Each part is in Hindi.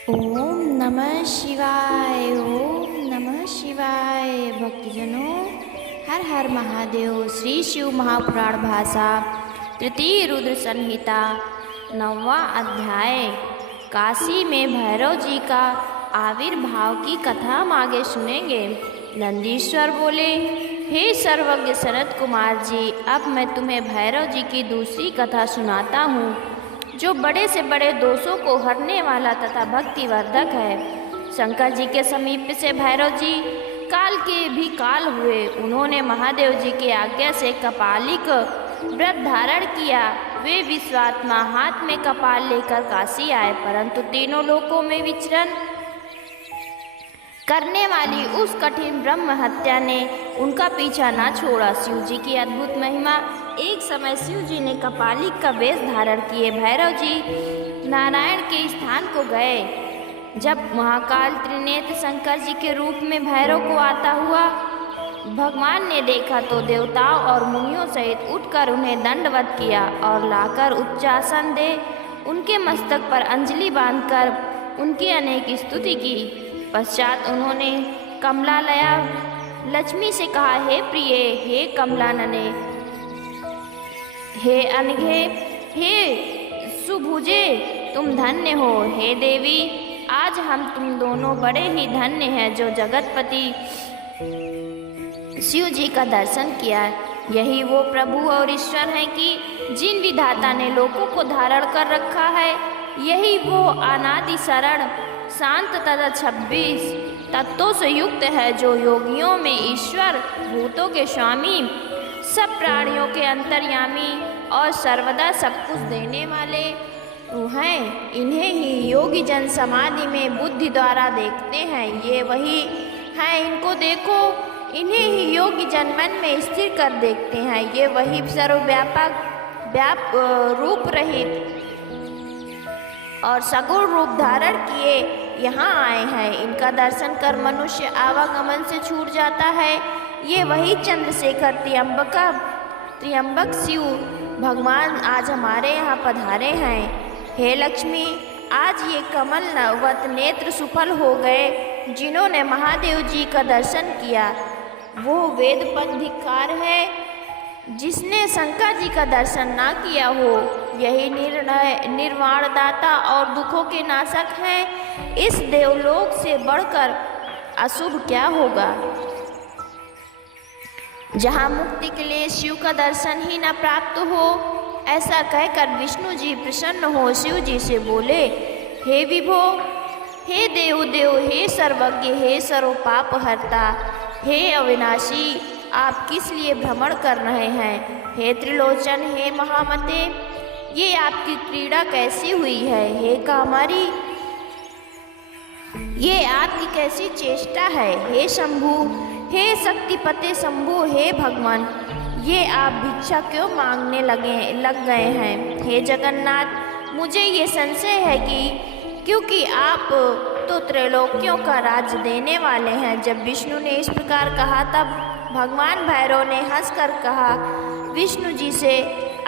ओम नमः शिवाय। ओम नमः शिवाय। भक्तजनों, हर हर महादेव। श्री शिव महापुराण भाषा तृतीय रुद्र संहिता 9वां अध्याय। काशी में भैरव जी का आविर्भाव की कथा हम आगे सुनेंगे। नंदीश्वर बोले, हे सर्वज्ञ सनत कुमार जी, अब मैं तुम्हें भैरव जी की दूसरी कथा सुनाता हूँ, जो बड़े से बड़े दोषों को हरने वाला तथा भक्तिवर्धक है। शंकर जी के समीप से भैरव जी काल के भी काल हुए। उन्होंने महादेव जी की आज्ञा से कपालिक व्रत धारण किया। वे विश्वात्मा हाथ में कपाल लेकर काशी आए, परंतु तीनों लोकों में विचरण करने वाली उस कठिन ब्रह्म हत्या ने उनका पीछा न छोड़ा। शिव जी की अद्भुत महिमा। एक समय शिव जी ने कपालिक का वेश धारण किए भैरव जी नारायण के स्थान को गए। जब महाकाल त्रिनेत्र शंकर जी के रूप में भैरव को आता हुआ भगवान ने देखा तो देवताओं और मुनियों सहित उठकर उन्हें दंडवत किया और लाकर उच्चासन दे उनके मस्तक पर अंजलि बांधकर उनकी अनेक स्तुति की। पश्चात उन्होंने कमलालया लक्ष्मी से कहा, हे प्रिय, हे कमलानने, हे अनघे, हे सुभुजे, तुम धन्य हो। हे देवी, आज हम तुम दोनों बड़े ही धन्य हैं जो जगतपति शिव जी का दर्शन किया। यही वो प्रभु और ईश्वर हैं कि जिन विधाता ने लोकों को धारण कर रखा है। यही वो अनादि शरण शांत तथा 26 तत्वों से युक्त है, जो योगियों में ईश्वर, भूतों के स्वामी, सब प्राणियों के अंतर्यामी और सर्वदा सब कुछ देने वाले हैं। इन्हें ही योगी जन समाधि में बुद्धि द्वारा देखते हैं। ये वही हैं, इनको देखो। इन्हें ही योगी जन मन में स्थिर कर देखते हैं। ये वही सर्वव्यापक रूप रहित और सगुण रूप धारण किए यहाँ आए हैं। इनका दर्शन कर मनुष्य आवागमन से छूट जाता है। ये वही चंद्रशेखर त्र्यंबक शिव भगवान आज हमारे यहाँ पधारे हैं। हे लक्ष्मी, आज ये कमल नवत नेत्र सुफल हो गए जिन्होंने महादेव जी का दर्शन किया। वो वेद पद धिक्कार है जिसने शंकर जी का दर्शन ना किया हो। यही निर्वाणदाता और दुखों के नाशक हैं। इस देवलोक से बढ़कर अशुभ क्या होगा, जहाँ मुक्ति के लिए शिव का दर्शन ही न प्राप्त हो। ऐसा कहकर विष्णु जी प्रसन्न हो शिव जी से बोले, हे विभो, हे देव, हे सर्वज्ञ, हे सर्व पाप हरता, हे अविनाशी, आप किस लिए भ्रमण कर रहे हैं। हे त्रिलोचन, हे महामते, ये आपकी क्रीड़ा कैसी हुई है। हे कामारी, ये आपकी कैसी चेष्टा है। हे शंभु, हे शक्तिपते शंभु, हे भगवान, ये आप भिक्षा क्यों मांगने लग गए हैं। हे जगन्नाथ, मुझे ये संशय है कि क्योंकि आप तो त्रैलोक्यों का राज देने वाले हैं। जब विष्णु ने इस प्रकार कहा तब भगवान भैरव ने हंसकर कहा, विष्णु जी से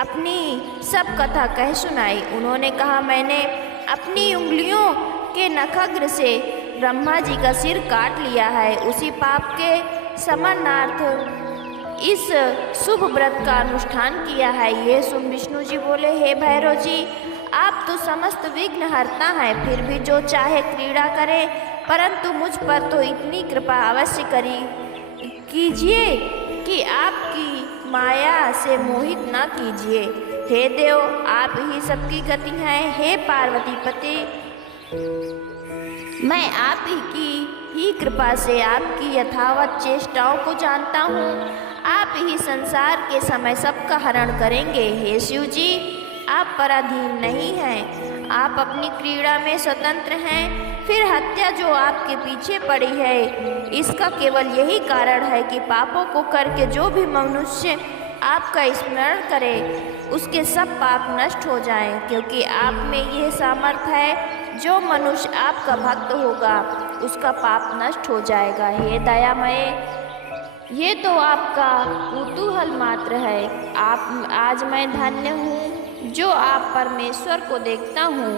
अपनी सब कथा कह सुनाई। उन्होंने कहा, मैंने अपनी उंगलियों के नखअग्र से ब्रह्मा जी का सिर काट लिया है। उसी पाप के समनार्थ इस शुभ व्रत का अनुष्ठान किया है। ये सुन विष्णु जी बोले, हे भैरव जी, आप तो समस्त विघ्न हरता हैं, फिर भी जो चाहे क्रीड़ा करे, परंतु मुझ पर तो इतनी कृपा अवश्य कीजिए कि आपकी माया से मोहित न कीजिए। हे देव, आप ही सबकी गति हैं। हे पार्वती पति, मैं आप ही कृपा से आपकी यथावत चेष्टाओं को जानता हूँ। आप ही संसार के समय सबका हरण करेंगे। हे शिव जी, आप पराधीन नहीं हैं। आप अपनी क्रीड़ा में स्वतंत्र हैं। फिर हत्या जो आपके पीछे पड़ी है, इसका केवल यही कारण है कि पापों को करके जो भी मनुष्य आपका स्मरण करे, उसके सब पाप नष्ट हो जाएं, क्योंकि आप में यह सामर्थ्य है। जो मनुष्य आपका भक्त होगा, उसका पाप नष्ट हो जाएगा। हे दयामय, ये तो आपका कुतूहल मात्र है। आज मैं धन्य हूँ जो आप परमेश्वर को देखता हूँ।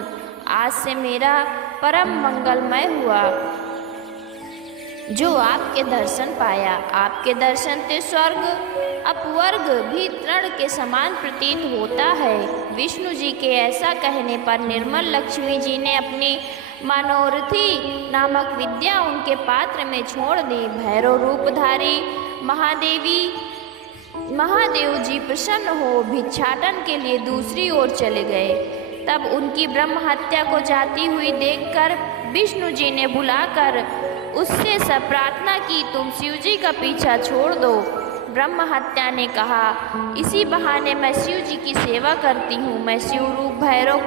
आज से मेरा परम मंगलमय हुआ जो आपके दर्शन पाया। आपके दर्शन से स्वर्ग अपवर्ग भी तृण के समान प्रतीत होता है। विष्णु जी के ऐसा कहने पर निर्मल लक्ष्मी जी ने अपनी मनोरथी नामक विद्या उनके पात्र में छोड़ दी। भैरव रूपधारी महादेव जी प्रसन्न हो भिक्षाटन के लिए दूसरी ओर चले गए। तब उनकी ब्रह्म हत्या को जाती हुई देखकर विष्णु जी ने बुलाकर उससे सब प्रार्थना की, तुम शिव जी का पीछा छोड़ दो। ब्रह्म हत्या ने कहा, इसी बहाने मैं शिव जी की सेवा करती हूँ। मैं शिव रूप भैरव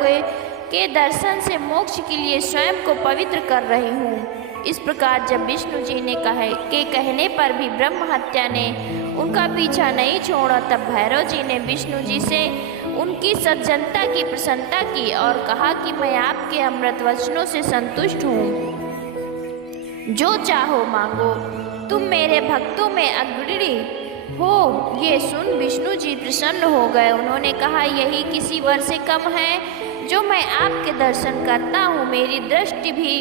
के दर्शन से मोक्ष के लिए स्वयं को पवित्र कर रही हूँ। इस प्रकार जब विष्णु जी ने कहने पर भी ब्रह्म हत्या ने उनका पीछा नहीं छोड़ा, तब भैरव जी ने विष्णु जी से उनकी सज्जनता की प्रशंसा की और कहा कि मैं आपके अमृत वचनों से संतुष्ट हूँ। जो चाहो मांगो, तुम मेरे भक्तों में अग्रणी हो। ये सुन विष्णु जी प्रसन्न हो गए। उन्होंने कहा, यही किसी वर से कम है जो मैं आपके दर्शन करता हूँ। मेरी दृष्टि भी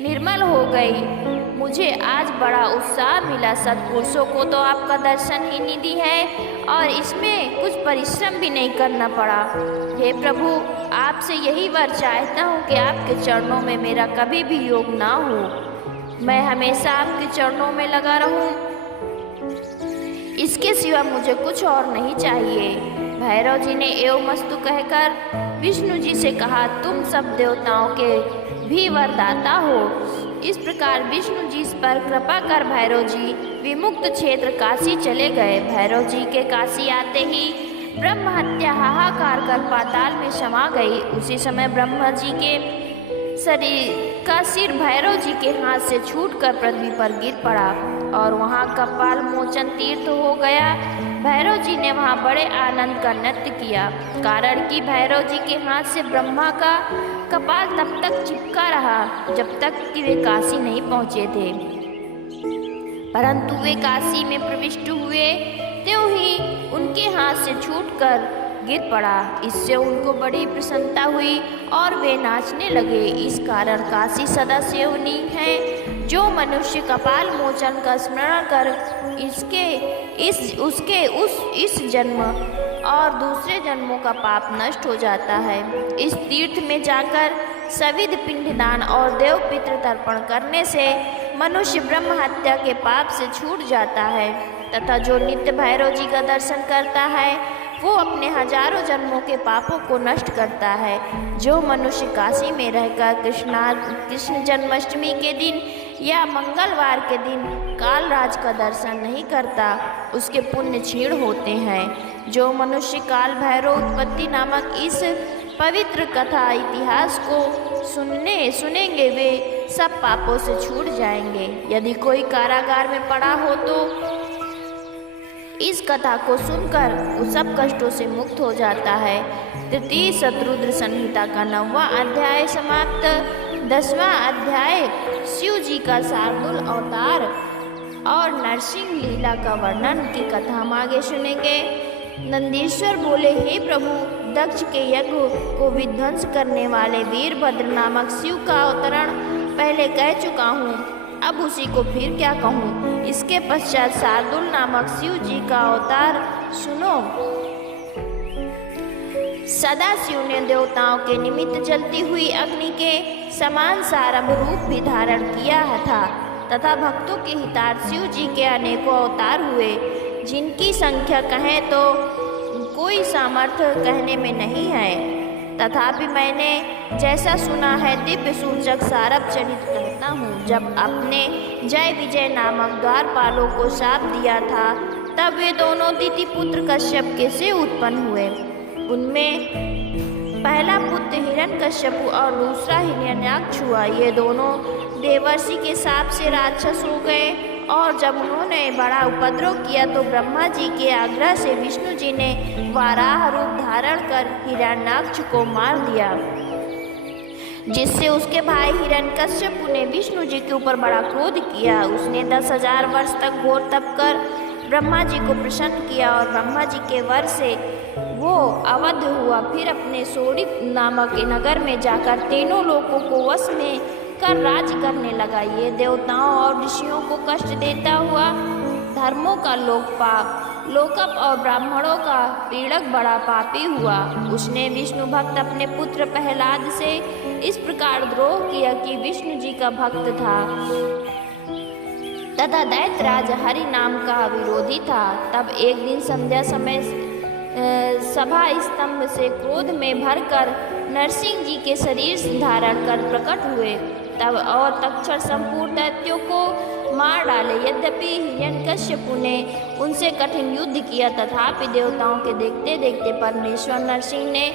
निर्मल हो गई। मुझे आज बड़ा उत्साह मिला। सत्पुरुषों को तो आपका दर्शन ही निधि है और इसमें कुछ परिश्रम भी नहीं करना पड़ा। हे प्रभु, आपसे यही वर चाहता हूँ कि आपके चरणों में मेरा कभी भी योग ना हो। मैं हमेशा आपके चरणों में लगा रहूं। इसके सिवा मुझे कुछ और नहीं चाहिए। भैरव जी ने एवमस्तु कहकर विष्णु जी से कहा, तुम सब देवताओं के भी वरदाता हो। इस प्रकार विष्णु जी पर कृपा कर भैरव जी विमुक्त क्षेत्र काशी चले गए। भैरव जी के काशी आते ही ब्रह्म हत्या हाहाकार कर पाताल में समा गई। उसी समय ब्रह्मा जी के शरीर का सिर भैरव जी के हाथ से छूटकर पृथ्वी पर गिर पड़ा और वहाँ कपाल मोचन तीर्थ हो गया। भैरव जी ने वहाँ बड़े आनंद का नृत्य किया, कारण कि भैरव जी के हाथ से ब्रह्मा का कपाल तब तक चिपका रहा जब तक कि वे काशी नहीं पहुँचे थे। परंतु वे काशी में प्रविष्ट हुए त्यों ही उनके हाथ से छूटकर गिर पड़ा। इससे उनको बड़ी प्रसन्नता हुई और वे नाचने लगे। इस कारण काशी सदा सेवनीय है। जो मनुष्य कपाल मोचन का स्मरण कर इस जन्म और दूसरे जन्मों का पाप नष्ट हो जाता है। इस तीर्थ में जाकर सविध पिंडदान और देव पितृ तर्पण करने से मनुष्य ब्रह्म हत्या के पाप से छूट जाता है तथा जो नित्य भैरव जी का दर्शन करता है वो अपने हजारों जन्मों के पापों को नष्ट करता है। जो मनुष्य काशी में रहकर कृष्ण जन्माष्टमी के दिन या मंगलवार के दिन कालराज का दर्शन नहीं करता, उसके पुण्य क्षीण होते हैं। जो मनुष्य काल भैरव उत्पत्ति नामक इस पवित्र कथा इतिहास को सुनेंगे वे सब पापों से छूट जाएंगे। यदि कोई कारागार में पड़ा हो तो इस कथा को सुनकर वो सब कष्टों से मुक्त हो जाता है। तृतीय शतरुद्र संहिता का 9वां अध्याय समाप्त। 10वां अध्याय शिव जी का शार्दूल अवतार और नरसिंह लीला का वर्णन की कथा हम आगे सुनेंगे। नंदीश्वर बोले, हे प्रभु, दक्ष के यज्ञ को विध्वंस करने वाले वीरभद्र नामक शिव का अवतरण पहले कह चुका हूँ, अब उसी को फिर क्या कहूँ। इसके पश्चात शार्दूल नामक शिव जी का अवतार सुनो। सदा शिव ने देवताओं के निमित्त जलती हुई अग्नि के समान सारंभ रूप भी धारण किया था तथा भक्तों के हितार्थ शिव जी के अनेकों अवतार हुए, जिनकी संख्या कहें तो कोई सामर्थ्य कहने में नहीं है। तथापि मैंने जैसा सुना है दिव्य सूचक सारभ चरित कहता हूँ। जब अपने जय विजय नामक द्वारपालों को शाप दिया था तब वे दोनों दिति पुत्र कश्यप के से उत्पन्न हुए। उनमें पहला पुत्र हिरण्यकश्यप और दूसरा हिरण्याक्ष हुआ। ये दोनों देवर्षि के शाप से राक्षस हो गए और जब उन्होंने बड़ा उपद्रव किया तो ब्रह्मा जी के आग्रह से विष्णु जी ने वाराह रूप धारण कर हिरण्याक्ष को मार दिया, जिससे उसके भाई हिरण्यकश्यप ने विष्णु जी के ऊपर बड़ा क्रोध किया। उसने 10,000 वर्ष तक घोर तप कर ब्रह्मा जी को प्रसन्न किया और ब्रह्मा जी के वर से वो अवध हुआ। फिर अपने सोडित नामक नगर में जाकर तीनों लोगों को वश में उठकर राज्य करने लगा। ये देवताओं और ऋषियों को कष्ट देता हुआ धर्मों का लोकप और ब्राह्मणों का पीड़क बड़ा पापी हुआ। उसने विष्णु भक्त अपने पुत्र प्रहलाद से इस प्रकार द्रोह किया कि विष्णु जी का भक्त था तथा दैत्यराज हरि नाम का विरोधी था। तब एक दिन संध्या समय सभा स्तंभ से क्रोध में भरकर नरसिंह जी के शरीर धारण कर प्रकट हुए। तब और तक्षण संपूर्ण दैत्यों को मार डाले। यद्यपि हिरण्यकश्यपु ने उनसे कठिन युद्ध किया, तथापि देवताओं के देखते देखते परमेश्वर नरसिंह ने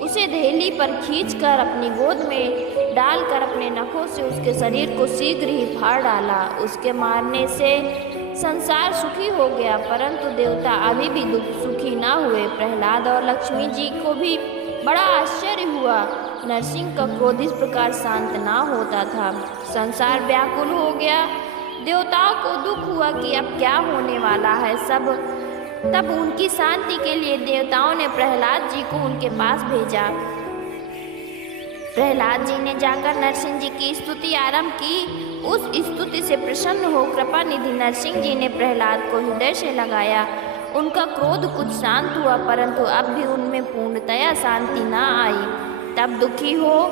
उसे देहली पर खींचकर अपनी गोद में डालकर अपने नखों से उसके शरीर को शीघ्र ही फाड़ डाला। उसके मारने से संसार सुखी हो गया, परंतु देवता अभी भी सुखी न हुए। प्रहलाद और लक्ष्मी जी को भी बड़ा आश्चर्य हुआ। नरसिंह का क्रोध इस प्रकार शांत न होता था। संसार व्याकुल हो गया। देवताओं को दुख हुआ कि अब क्या होने वाला है तब उनकी शांति के लिए देवताओं ने प्रहलाद जी को उनके पास भेजा। प्रहलाद जी ने जाकर नरसिंह जी की स्तुति आरंभ की। उस स्तुति से प्रसन्न हो कृपा निधि नरसिंह जी ने प्रहलाद को हृदय से लगाया। उनका क्रोध कुछ शांत हुआ, परंतु अब भी उनमें पूर्णतया शांति न आई। तब दुखी हो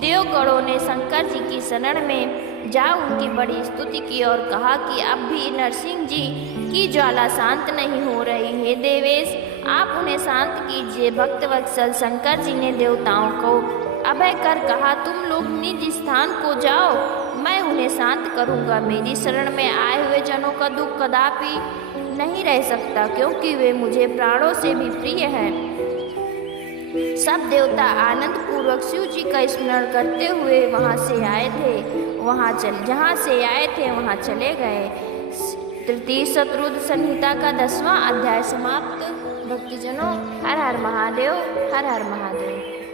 देवगणों ने शंकर जी की शरण में जा उनकी बड़ी स्तुति की और कहा कि अब भी नरसिंह जी की ज्वाला शांत नहीं हो रही। हे देवेश, आप उन्हें शांत कीजिए। भक्तवत्सल शंकर जी ने देवताओं को अभय कर कहा, तुम लोग निज स्थान को जाओ, मैं उन्हें शांत करूंगा। मेरी शरण में आए हुए जनों का दुख कदापि नहीं रह सकता, क्योंकि वे मुझे प्राणों से भी प्रिय हैं। सब देवता आनंद पूर्वक शिव जी का स्मरण करते हुए जहाँ से आए थे वहाँ चले गए। तृतीय शतरुद्र संहिता का 10वां अध्याय समाप्त। भक्तिजनों, हर हर महादेव, हर हर महादेव।